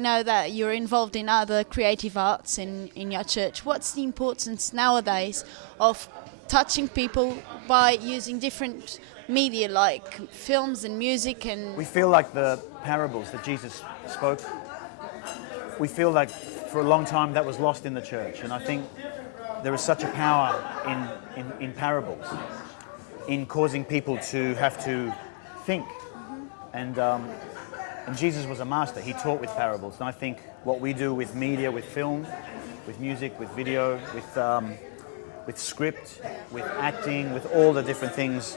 we know that you're involved in other creative arts in your church. What's the importance nowadays of touching people by using different media like films and music? And we feel like the parables that Jesus spoke, we feel like for a long time that was lost in the church. And I think there is such a power in parables, in causing people to have to think. And Jesus was a master. He taught with parables. And I think what we do with media, with film, with music, with video, with script, with acting, with all the different things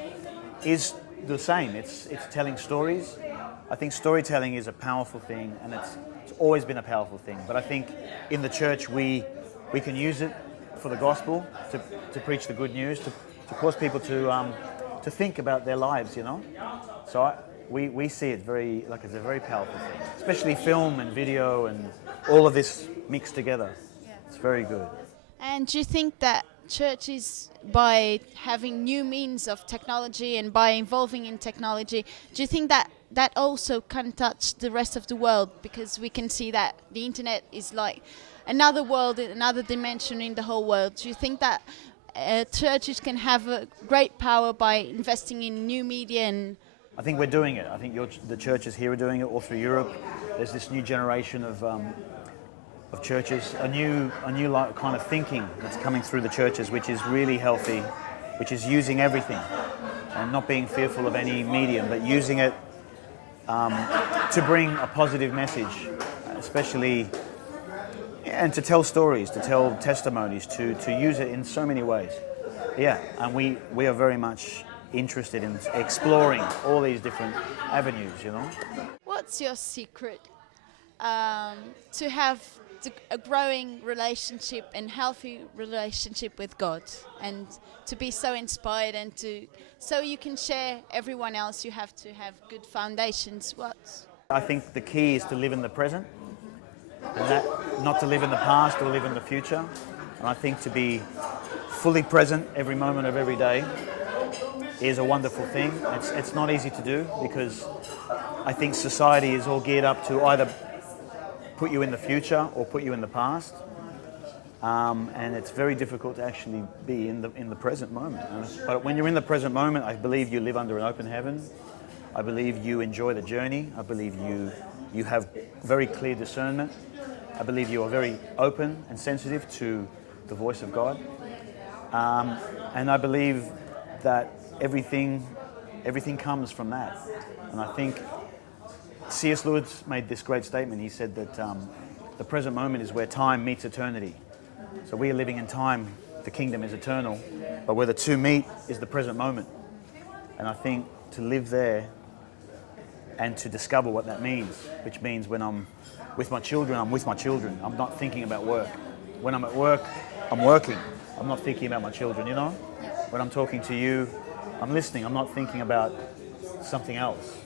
is the same. It's telling stories. I think storytelling is a powerful thing, and it's always been a powerful thing. But I think in the church we can use it for the gospel, to preach the good news, to cause people to think about their lives, you know. So we see it as a very powerful thing, especially film and video and all of this mixed together. Yeah. It's very good. And do you think that churches, by having new means of technology and by involving in technology, do you think that that also can touch the rest of the world? Because we can see that the internet is like another world, another dimension in the whole world. Do you think that churches can have a great power by investing in new media? And I think we're doing it. I think the churches here are doing it all through Europe. There's this new generation of churches, a new kind of thinking that's coming through the churches, which is really healthy, which is using everything and not being fearful of any medium, but using it to bring a positive message, especially, and to tell stories, to tell testimonies, to use it in so many ways. Yeah, and we are very much interested in exploring all these different avenues, you know. What's your secret to have a growing relationship and healthy relationship with God, and to be so inspired, and so you can share everyone else? You have to have good foundations. I think the key is to live in the present, and that not to live in the past or live in the future. And I think to be fully present every moment of every day is a wonderful thing. It's not easy to do, because I think society is all geared up to either put you in the future or put you in the past, and it's very difficult to actually be in the present moment. But when you're in the present moment, I believe you live under an open heaven. I believe you enjoy the journey. I believe you have very clear discernment. I believe you are very open and sensitive to the voice of God, and I believe that everything comes from that. And I think C.S. Lewis made this great statement. He said that the present moment is where time meets eternity. So we are living in time, the kingdom is eternal, but where the two meet is the present moment. And I think to live there and to discover what that means, which means when I'm with my children, I'm with my children. I'm not thinking about work. When I'm at work, I'm working. I'm not thinking about my children, you know? When I'm talking to you, I'm listening. I'm not thinking about something else.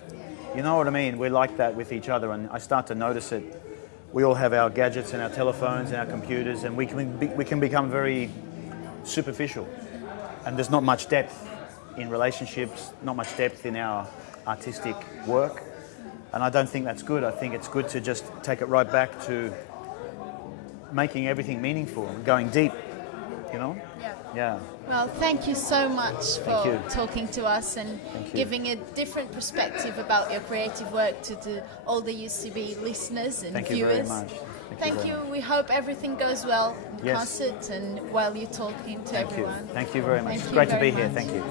You know what I mean? We're like that with each other, and I start to notice it. We all have our gadgets and our telephones and our computers, and we can become very superficial. And there's not much depth in relationships, not much depth in our artistic work. And I don't think that's good. I think it's good to just take it right back to making everything meaningful and going deep, you know? Yeah. Well, thank you so much for talking to us and giving a different perspective about your creative work to all the UCB listeners and viewers. Thank you very much. Thank you. We hope everything goes well in concert and while you're talking to everyone. Thank you very much. It's great to be here. Thank you.